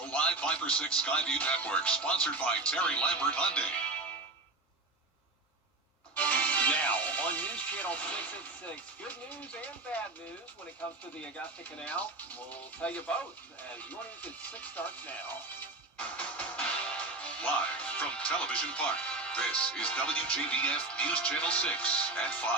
The Live 5 6 Skyview Network, sponsored by Terry Lambert Hyundai. Now, on News Channel 6 at 6, good news and bad news when it comes to the Augusta Canal. We'll tell you both as your news at 6 starts now. Live from Television Park, this is WJBF News Channel 6 at 5.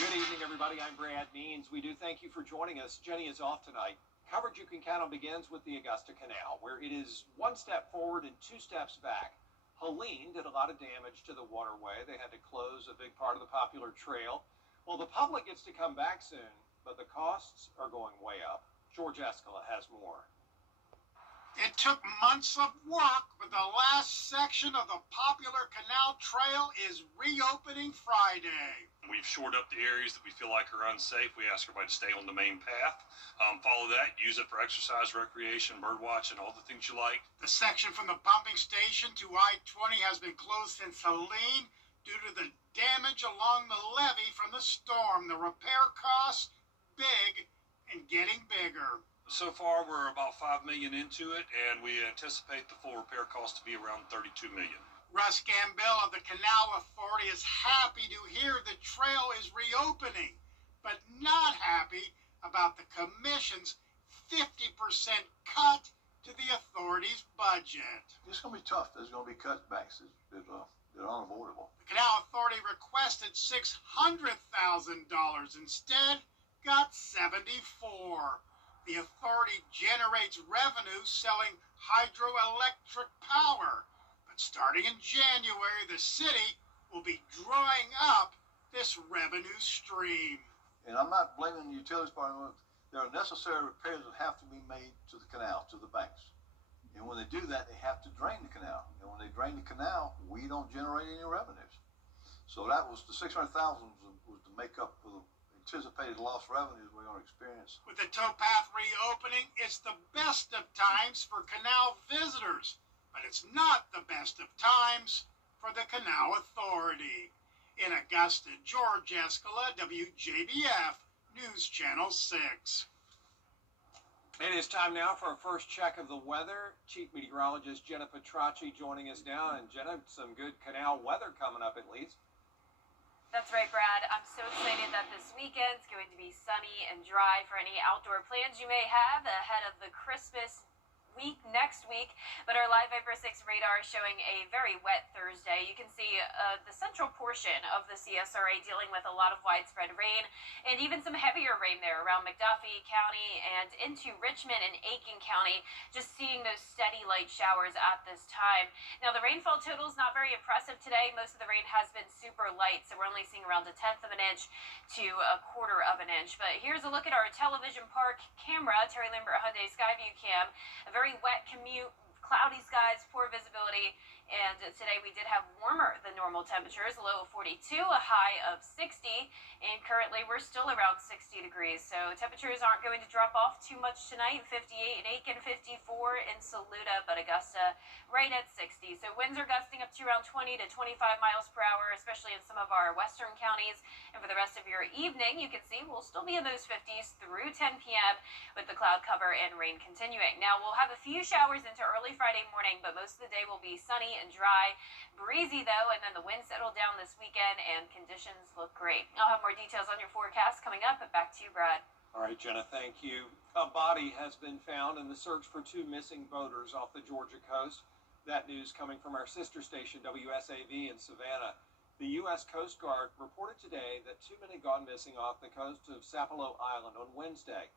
Good evening, everybody. I'm Brad Means. We do thank you for joining us. Jenny is off tonight. Coverage you can count on begins with the Augusta Canal, where it is one step forward and two steps back. Helene did a lot of damage to the waterway. They had to close a big part of the popular trail. Well, the public gets to come back soon, but the costs are going way up. George Escala has more. It took months of work, but the last section of the popular canal trail is reopening Friday. We've shored up the areas that we feel like are unsafe. We ask everybody to stay on the main path. Follow that, use it for exercise, recreation, bird watching, all the things you like. The section from the pumping station to I-20 has been closed since Helene due to the damage along the levee from the storm. The repair costs, big and getting bigger. So far, we're about $5 million into it, and we anticipate the full repair cost to be around $32 million. Russ Gambill of the Canal Authority is happy to hear the trail is reopening, but not happy about the Commission's 50% cut to the authority's budget. It's going to be tough. There's going to be cutbacks. They're unavoidable. The Canal Authority requested $600,000. Instead, got $74,000. The authority generates revenue selling hydroelectric power. But starting in January, the city will be drawing up this revenue stream. And I'm not blaming the utilities department. There are necessary repairs that have to be made to the canal, to the banks. And when they do that, they have to drain the canal. And when they drain the canal, we don't generate any revenues. So that was the $600,000 was to make up for the anticipated lost revenues we're going to experience. With the towpath reopening, it's the best of times for canal visitors, but it's not the best of times for the Canal Authority. In Augusta, George Escala, WJBF News Channel 6. It is time now for our first check of the weather. Chief Meteorologist Jenna Petracci joining us now. And Jenna, some good canal weather coming up at least. That's right, Brad. I'm so excited that this weekend's going to be sunny and dry for any outdoor plans you may have ahead of the Christmas week next week. But our Live 5 6 radar is showing a very wet Thursday. You can see the central portion of the CSRA dealing with a lot of widespread rain and even some heavier rain there around McDuffie County and into Richmond and Aiken County, just seeing those steady light showers at this time. Now, the rainfall total is not very impressive today. Most of the rain has been super light, so we're only seeing around 1/10 of an inch to 1/4 of an inch. But here's a look at our television park camera, Terry Lambert Hyundai Skyview Cam. A very wet commute, cloudy skies, poor visibility, and today we did have warmer than normal temperatures, a low of 42, a high of 60, and currently we're still around 60 degrees, so temperatures aren't going to drop off too much tonight. 58 in Aiken, 54 in Saluda, but Augusta right at 60. So winds are gusting up to around 20 to 25 miles per hour, especially in some of our western counties, and for the rest of your evening, you can see we'll still be in those 50s through 10 p.m. with the cloud cover and rain continuing. Now, we'll have a few showers into early Friday morning, but most of the day will be sunny and dry. Breezy, though, and then the wind settled down this weekend, and conditions look great. I'll have more details on your forecast coming up, but back to you, Brad. All right, Jenna, thank you. A body has been found in the search for two missing boaters off the Georgia coast. That news coming from our sister station, WSAV in Savannah. The U.S. Coast Guard reported today that two men had gone missing off the coast of Sapelo Island on Wednesday.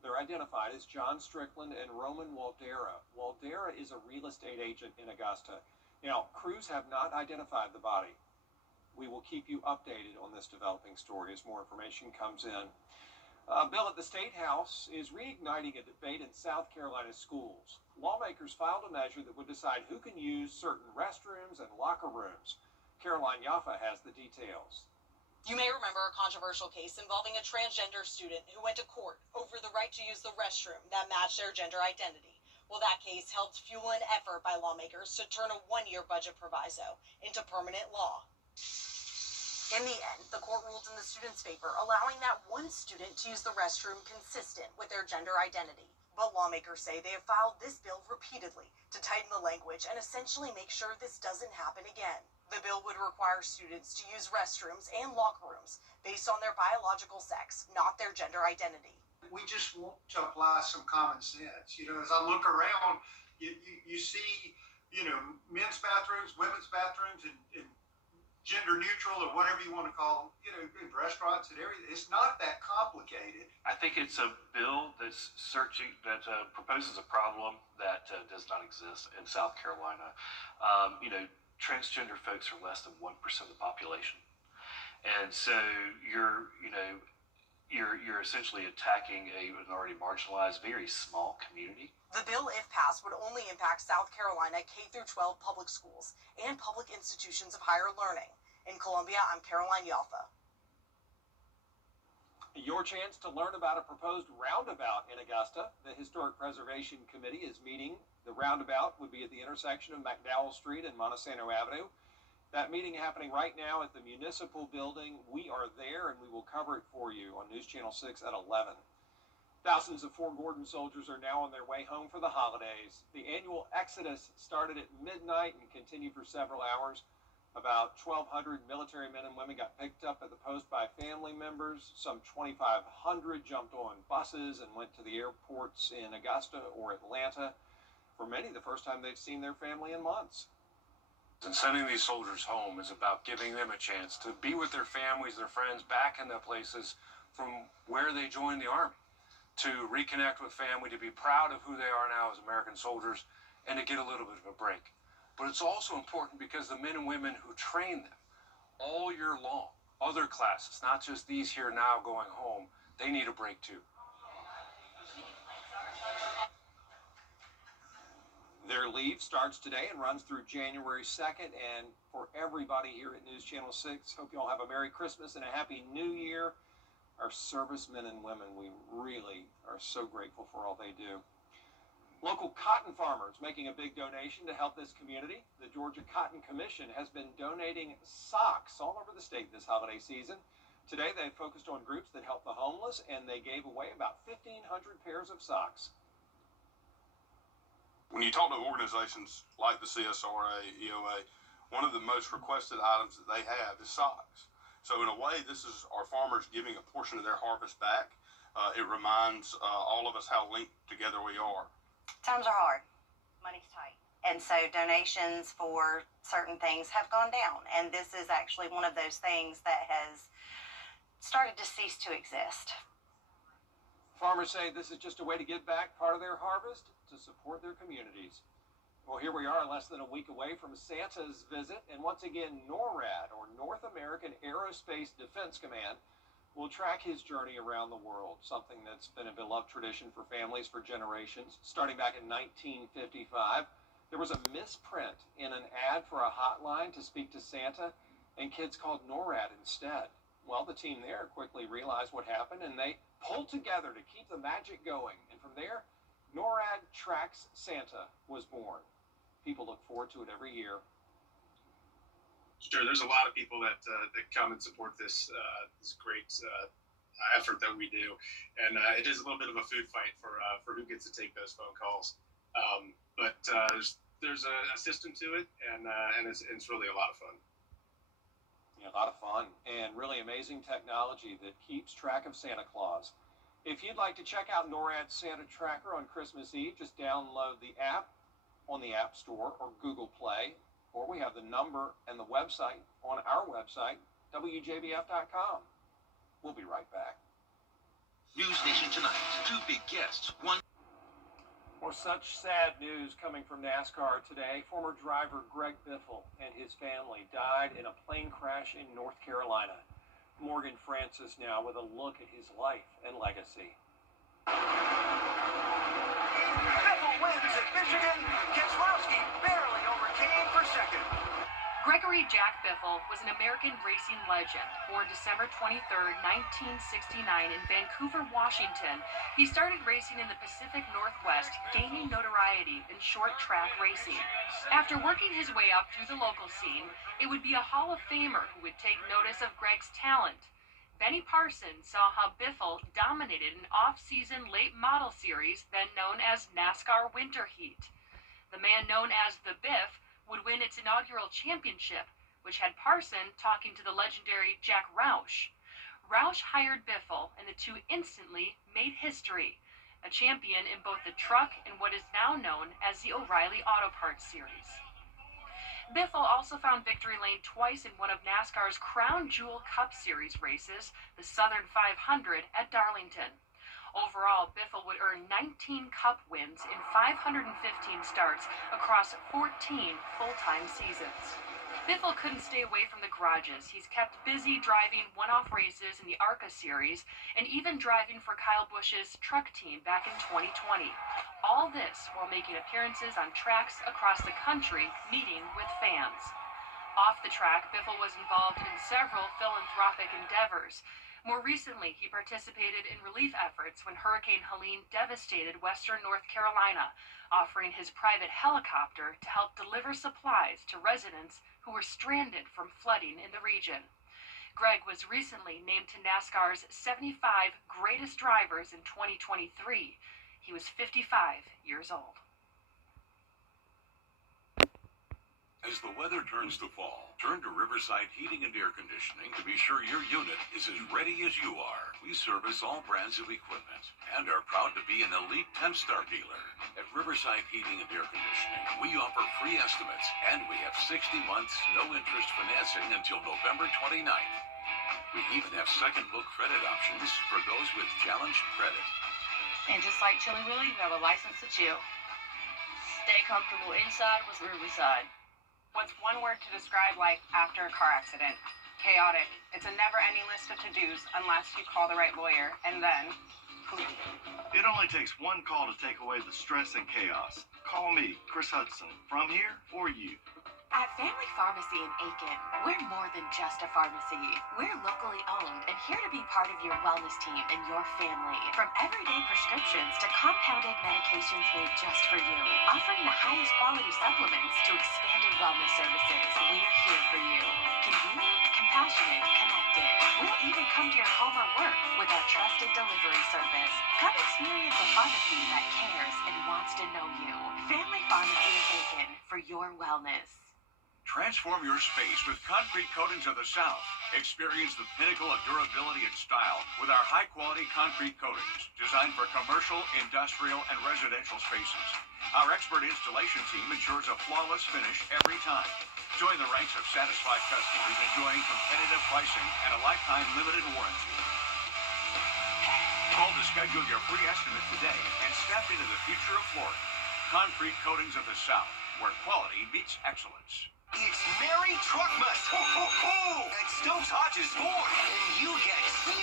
They're identified as John Strickland and Roman Waldera. Waldera is a real estate agent in Augusta. Now, crews have not identified the body. We will keep you updated on this developing story as more information comes in. A bill at the State House is reigniting a debate in South Carolina schools. Lawmakers filed a measure that would decide who can use certain restrooms and locker rooms. Caroline Yaffa has the details. You may remember a controversial case involving a transgender student who went to court over the right to use the restroom that matched their gender identity. Well, that case helped fuel an effort by lawmakers to turn a one-year budget proviso into permanent law. In the end, the court ruled in the students' favor, allowing that one student to use the restroom consistent with their gender identity. But lawmakers say they have filed this bill repeatedly to tighten the language and essentially make sure this doesn't happen again. The bill would require students to use restrooms and locker rooms based on their biological sex, not their gender identity. We just want to apply some common sense. As I look around, you see, men's bathrooms, women's bathrooms, and gender neutral or whatever you want to call them, in restaurants and everything. It's not that complicated. I think it's a bill that's proposes a problem that does not exist in South Carolina. Transgender folks are less than 1% of the population, and so you're essentially attacking an already marginalized, very small community. The bill, if passed, would only impact South Carolina K-12 public schools and public institutions of higher learning. In Columbia, I'm Caroline Yalfa. Your chance to learn about a proposed roundabout in Augusta. The Historic Preservation Committee is meeting. The roundabout would be at the intersection of McDowell Street and Montesano Avenue. That meeting happening right now at the Municipal Building. We are there, and we will cover it for you on News Channel 6 at 11. Thousands of Fort Gordon soldiers are now on their way home for the holidays. The annual exodus started at midnight and continued for several hours. About 1,200 military men and women got picked up at the post by family members. Some 2,500 jumped on buses and went to the airports in Augusta or Atlanta. For many, the first time they've seen their family in months. And sending these soldiers home is about giving them a chance to be with their families, their friends, back in their places from where they joined the Army, to reconnect with family, to be proud of who they are now as American soldiers, and to get a little bit of a break. But it's also important because the men and women who train them all year long, other classes, not just these here now going home, they need a break too. Their leave starts today and runs through January 2nd. And for everybody here at News Channel 6, hope you all have a Merry Christmas and a Happy New Year. Our servicemen and women, we really are so grateful for all they do. Local cotton farmers making a big donation to help this community. The Georgia Cotton Commission has been donating socks all over the state this holiday season. Today they focused on groups that help the homeless, and they gave away about 1,500 pairs of socks. When you talk to organizations like the CSRA, EOA, one of the most requested items that they have is socks. So in a way, this is our farmers giving a portion of their harvest back. It reminds all of us how linked together we are. Times are hard. Money's tight. And so donations for certain things have gone down. And this is actually one of those things that has started to cease to exist. Farmers say this is just a way to give back part of their harvest to support their communities. Well, here we are less than a week away from Santa's visit, and once again, NORAD, or North American Aerospace Defense Command, will track his journey around the world, something that's been a beloved tradition for families for generations. Starting back in 1955, there was a misprint in an ad for a hotline to speak to Santa, and kids called NORAD instead. Well, the team there quickly realized what happened, and they pulled together to keep the magic going. And from there, NORAD Tracks Santa was born. People look forward to it every year. Sure, there's a lot of people that come and support this great effort that we do, and it is a little bit of a food fight for who gets to take those phone calls. But there's a system to it, and it's really a lot of fun. Yeah, a lot of fun and really amazing technology that keeps track of Santa Claus. If you'd like to check out NORAD's Santa Tracker on Christmas Eve, just download the app on the App Store or Google Play, or we have the number and the website on our website, WJBF.com. We'll be right back. News Nation tonight. Two big guests. One. Well, such sad news coming from NASCAR today. Former driver Greg Biffle and his family died in a plane crash in North Carolina. Morgan Francis now with a look at his life and legacy. Biffle wins at Michigan. Keselowski barely overcame for second. Gregory Jack Biffle was an American racing legend, born December 23, 1969 in Vancouver, Washington. He started racing in the Pacific Northwest, gaining notoriety in short track racing. After working his way up through the local scene, it would be a Hall of Famer who would take notice of Greg's talent. Benny Parsons saw how Biffle dominated an off-season late model series then known as NASCAR Winter Heat. The man known as the Biff would win its inaugural championship, which had Parson talking to the legendary Jack Roush. Roush hired Biffle, and the two instantly made history, a champion in both the truck and what is now known as the O'Reilly Auto Parts series. Biffle also found victory lane twice in one of NASCAR's Crown Jewel Cup Series races, the Southern 500 at Darlington. Overall, Biffle would earn 19 Cup wins in 515 starts across 14 full-time seasons. Biffle couldn't stay away from the garages. He's kept busy driving one-off races in the ARCA series and even driving for Kyle Busch's truck team back in 2020. All this while making appearances on tracks across the country, meeting with fans. Off the track, Biffle was involved in several philanthropic endeavors. More recently, he participated in relief efforts when Hurricane Helene devastated western North Carolina, offering his private helicopter to help deliver supplies to residents who were stranded from flooding in the region. Greg was recently named to NASCAR's 75 Greatest Drivers in 2023. He was 55 years old. As the weather turns to fall, turn to Riverside Heating and Air Conditioning to be sure your unit is as ready as you are. We service all brands of equipment and are proud to be an elite 10-star dealer. At Riverside Heating and Air Conditioning, we offer free estimates and we have 60 months no-interest financing until November 29th. We even have second-look credit options for those with challenged credit. And just like Chili Willy, we have a license to chill. Stay comfortable inside with Riverside. What's one word to describe life after a car accident? Chaotic. It's a never-ending list of to-dos unless you call the right lawyer, and then poof. It only takes one call to take away the stress and chaos. Call me, Chris Hudson, from here for you. At Family Pharmacy in Aiken, we're more than just a pharmacy. We're locally owned and here to be part of your wellness team and your family. From everyday prescriptions to compounded medications made just for you, offering the highest quality supplements to expanded wellness services, we're here for you. Convenient, compassionate, connected. We'll even come to your home or work with our trusted delivery service. Come experience a pharmacy that cares and wants to know you. Family Pharmacy in Aiken for your wellness. Transform your space with concrete coatings of the South. Experience the pinnacle of durability and style with our high-quality concrete coatings designed for commercial, industrial, and residential spaces. Our expert installation team ensures a flawless finish every time. Join the ranks of satisfied customers enjoying competitive pricing and a lifetime limited warranty. Call to schedule your free estimate today and step into the future of Florida. Concrete Coatings of the South, where quality meets excellence. It's Merry Truckmas! Ho, ho, ho! At Stokes Hodges Ford, and you get 0%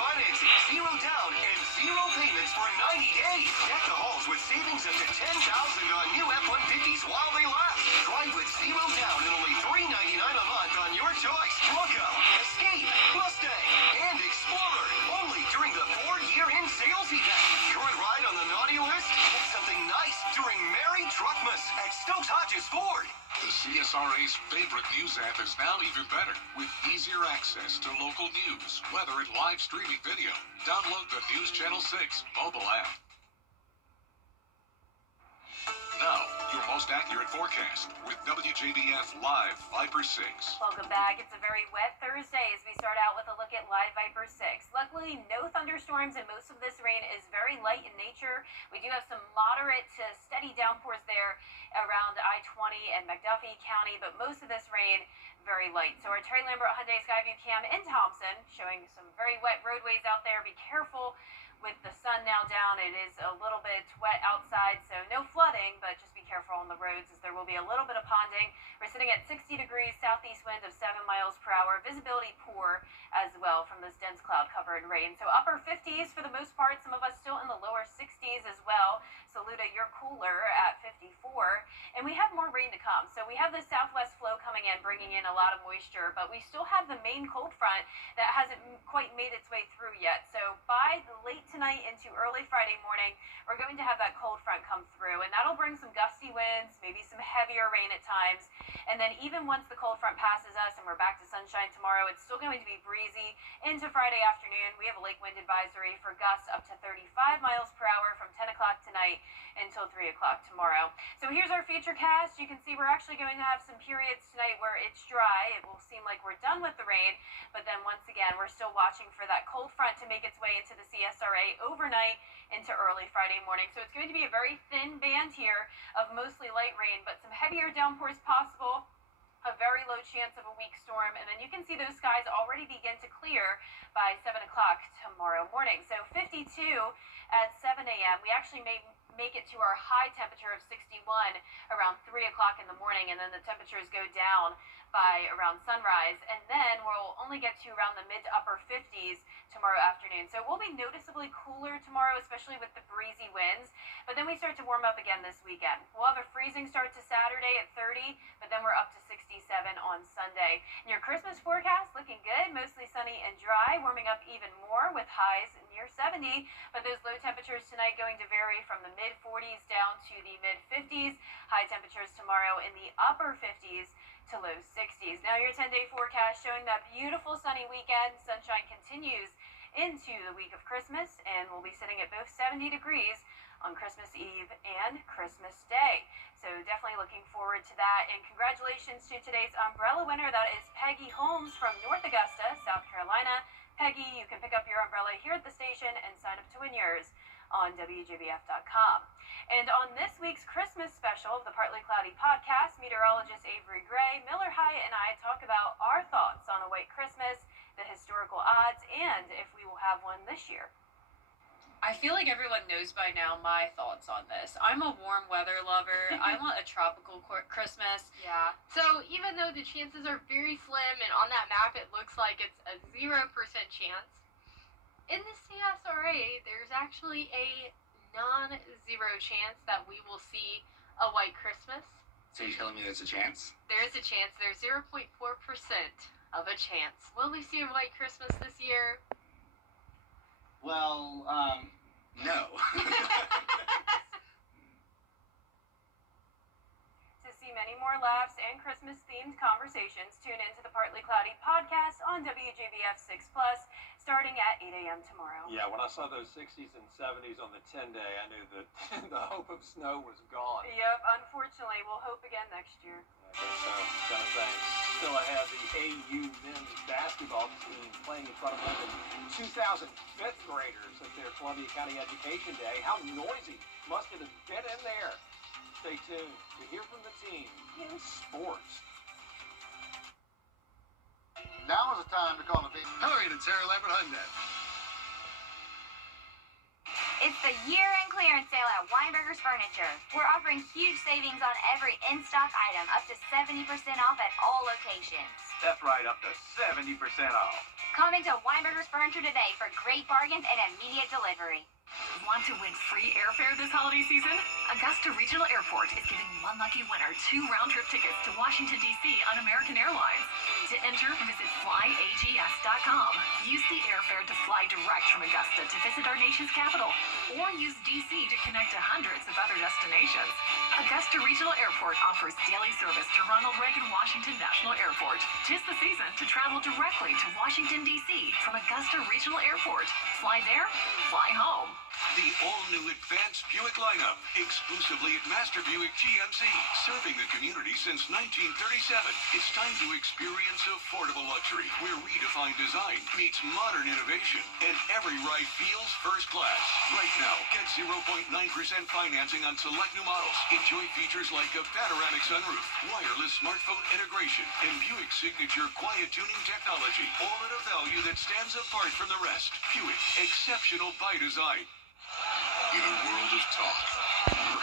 financing, 0 down, and 0 payments for 90 days. Deck the halls with savings up to $10,000 on new F-150s while they last. Drive with 0 down and only $399 a month on your choice. Bronco, Escape, Mustang, and Explorer. Only during the Ford year-end sales event. Current ride on the naughty list? Get something nice during Merry Truckmas at Stokes Hodges Ford. The CSRA's favorite news app is now even better with easier access to local news, weather, and live streaming video. Download the News Channel 6 mobile app. Now, your most accurate forecast with WJBF Live Viper 6. Welcome back. It's a very wet Thursday as we start out with a look at Live Viper 6. Luckily, no thunderstorms and most of this rain is very light in nature. We do have some moderate to steady downpours there around I-20 and McDuffie County, but most of this rain very light. So our Terry Lambert Hyundai Skyview cam in Thompson showing some very wet roadways out there. Be careful with the sun now down. It is a little bit wet outside, so no flooding, but just be careful on the roads as there will be a little bit of ponding. We're sitting at 60 degrees, southeast wind of 7 miles per hour. Visibility poor as well from this dense cloud covered rain. So upper 50s for the most part, some of us still in the lower 60s as well. So Saluda, you're cooler at 54. And we have more rain to come. So we have the southwest flow coming in, bringing in a lot of moisture, but we still have the main cold front that hasn't quite made its way through yet. So by late tonight into early Friday morning, we're going to have that cold front come through, and that'll bring some gusty winds, maybe some heavier rain at times. And then even once the cold front passes us and we're back to sunshine tomorrow, it's still going to be breezy into Friday afternoon. We have a lake wind advisory for gusts up to 35 miles per hour from 10 o'clock tonight until 3 o'clock tomorrow. So here's our futurecast. You can see we're actually going to have some periods tonight where it's dry. It will seem like we're done with the rain, but then once again, we're still watching for that cold front to make its way into the CSRA overnight into early Friday morning. So it's going to be a very thin band here of mostly light rain, but some heavier downpours possible. A very low chance of a weak storm, and then you can see those skies already begin to clear by 7 o'clock tomorrow morning. So 52 at 7 a.m. We actually may make it to our high temperature of 61 around 3 o'clock in the morning, and then the temperatures go down by around sunrise, and then we'll only get to around the mid to upper 50s tomorrow afternoon. So it will be noticeably cooler tomorrow, especially with the breezy winds, but then we start to warm up again this weekend. We'll have a freezing start to Saturday at 30, but then we're up to 67 on Sunday. And your Christmas forecast looking good, mostly sunny and dry, warming up even more with highs near 70, but those low temperatures tonight going to vary from the mid 40s down to the mid 50s. High temperatures tomorrow in the upper 50s to low 60s. Now your 10-day forecast showing that beautiful sunny weekend. Sunshine continues into the week of Christmas, and we'll be sitting at both 70 degrees on Christmas Eve and Christmas Day. So definitely looking forward to that. And congratulations to today's umbrella winner. That is Peggy Holmes from North Augusta, South Carolina. Peggy, you can pick up your umbrella here at the station and sign up to win yours on WJBF.com. And on this week's Christmas special of the Partly Cloudy podcast, meteorologist Avery Gray, Miller Hyatt, and I talk about our thoughts on a white Christmas, the historical odds, and if we will have one this year. I feel like everyone knows by now my thoughts on this. I'm a warm weather lover. I want a tropical Christmas. Yeah. So even though the chances are very slim, and on that map it looks like it's a 0% chance, in the CSRA there's actually a non-zero chance that we will see a white Christmas. So you're telling me there's a chance? There is a chance. There's 0.4% of a chance. Will we see a white Christmas this year? Well, no. To see many more laughs and Christmas-themed conversations, tune into the Partly Cloudy podcast on WJBF 6 Plus, starting at 8 a.m. tomorrow. Yeah, when I saw those 60s and 70s on the 10-day, I knew that the hope of snow was gone. Yep, unfortunately, we'll hope again next year. I guess so. Kind of thing. Still ahead, the AU men's basketball team playing in front of more than 2,000 fifth graders at their Columbia County Education Day. How noisy must it have been in there? Stay tuned to hear from the team in sports. Now is the time to call the big Hillary and Sarah Lambert Hyundai. It's the year-end clearance sale at Weinberger's Furniture. We're offering huge savings on every in-stock item, up to 70% off at all locations. That's right, up to 70% off. Come into Weinberger's Furniture today for great bargains and immediate delivery. Want to win free airfare this holiday season? Augusta Regional Airport is giving one lucky winner 2 round-trip tickets to Washington, D.C. on American Airlines. To enter, visit flyags.com. Use the airfare to fly direct from Augusta to visit our nation's capital, or use D.C. to connect to hundreds of other destinations. Augusta Regional Airport offers daily service to Ronald Reagan Washington National Airport. 'Tis the season to travel directly to Washington, D.C. from Augusta Regional Airport. Fly there, fly home. The all-new advanced Buick lineup, exclusively at Master Buick GMC, serving the community since 1937. It's time to experience affordable luxury, where redefined design meets modern innovation, and every ride feels first class. Right now, get 0.9% financing on select new models. Enjoy features like a panoramic sunroof, wireless smartphone integration, and Buick's signature quiet tuning technology, all at a value that stands apart from the rest. Buick, exceptional by design. In a world of talk,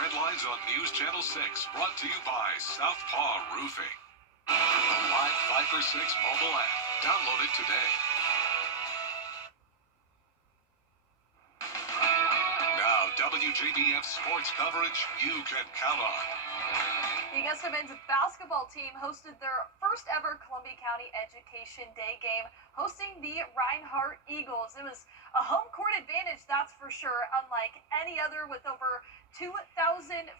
headlines on News Channel 6, brought to you by Southpaw Roofing. The live 5 for 6 mobile app. Download it today. Now, WJBF sports coverage you can count on. The Augusta men's basketball team hosted their first ever Columbia County Education Day game, hosting the Reinhardt Eagles. It was a home court advantage, that's for sure, unlike any other, with over 2,000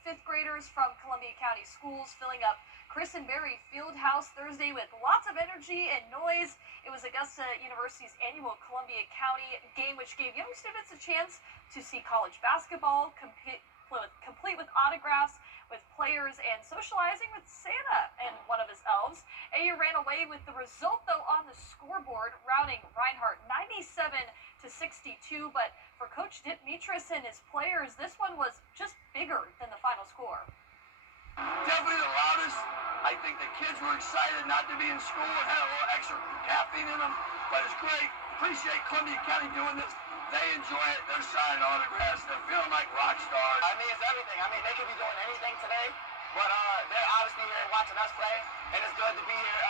fifth graders from Columbia County schools filling up Chris and Berry Fieldhouse Thursday with lots of energy and noise. It was Augusta University's annual Columbia County game, which gave young students a chance to see college basketball, complete with autographs with players and socializing with Santa and one of his elves. AU ran away with the result, though, on the scoreboard, routing Reinhardt 97-62. But for Coach Dmitris and his players, this one was just bigger than the final score. Definitely the loudest. I think the kids were excited not to be in school and had a little extra caffeine in them. But it's great. Appreciate Columbia County doing this. They enjoy it. They're signing autographs. They're feeling like rock stars. I mean, it's everything. I mean, they could be doing anything today, but they're obviously here watching us play, and it's good to be here,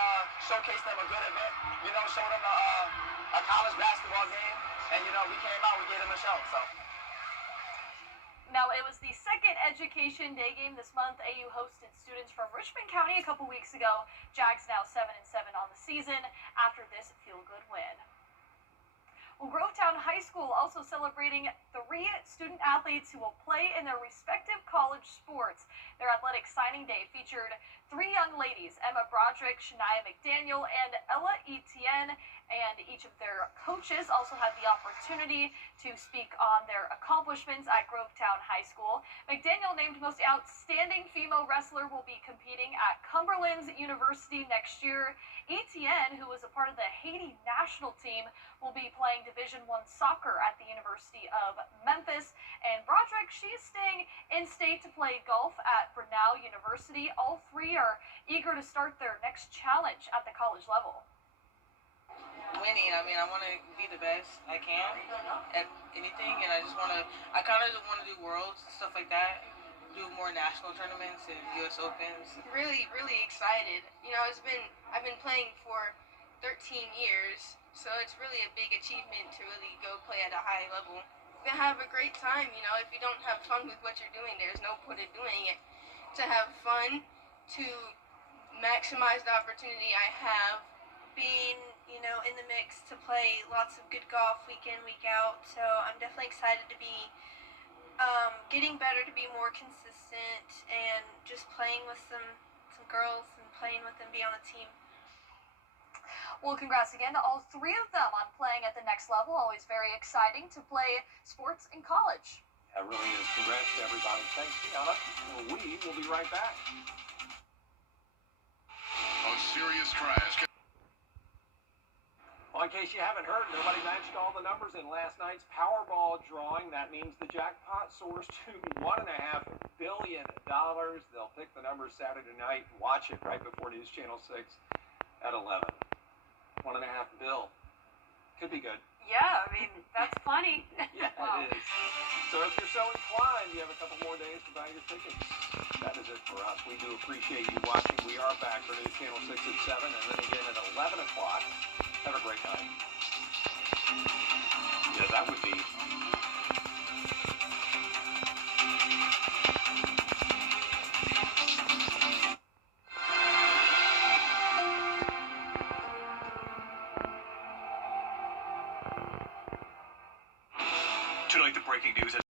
showcase them a good event, you know, show them a college basketball game, and, you know, we came out, we gave them a show, so. Now, it was the second Education Day game this month. AU hosted students from Richmond County a couple weeks ago. Jags now 7-7 on the season after this feel-good win. Well, Grovetown High School also celebrating 3 student athletes who will play in their respective college sports. Their athletic signing day featured 3 young ladies, Emma Broderick, Shania McDaniel, and Ella Etienne, and each of their coaches also had the opportunity to speak on their accomplishments at Grovetown High School. McDaniel, named most outstanding female wrestler, will be competing at Cumberland's University next year. Etienne, who was a part of the Haiti national team, will be playing Division I soccer at the University of Memphis. And Broderick, she is staying in state to play golf at Brunel University. All 3 are eager to start their next challenge at the college level. Winning, I mean, I want to be the best I can at anything, and I kind of want to do worlds, stuff like that, do more national tournaments and U.S. Opens. Really, really excited. You know, I've been playing for 13 years, so it's really a big achievement to really go play at a high level. To have a great time, you know, if you don't have fun with what you're doing, there's no point in doing it. To have fun, to maximize the opportunity I have, being, you know, in the mix to play lots of good golf week in, week out. So I'm definitely excited to be getting better, to be more consistent, and just playing with some girls and playing with them, be on the team. Well, congrats again to all 3 of them on playing at the next level. Always very exciting to play sports in college. That really is. Congrats to everybody. Thanks, Gianna. Well, we will be right back. A serious crash. Well, in case you haven't heard, nobody matched all the numbers in last night's Powerball drawing. That means the jackpot soars to $1.5 billion. They'll pick the numbers Saturday night and watch it right before News Channel 6 at 11. $1.5 billion. Could be good. Yeah, I mean, that's funny. Yeah, wow. It is. So if you're so inclined, you have a couple more days to buy your tickets. That is it for us. We do appreciate you watching. We are back for News Channel 6 at 7, and then again at 11 o'clock. Have a great night. Yeah, that would be. Tonight, the breaking news.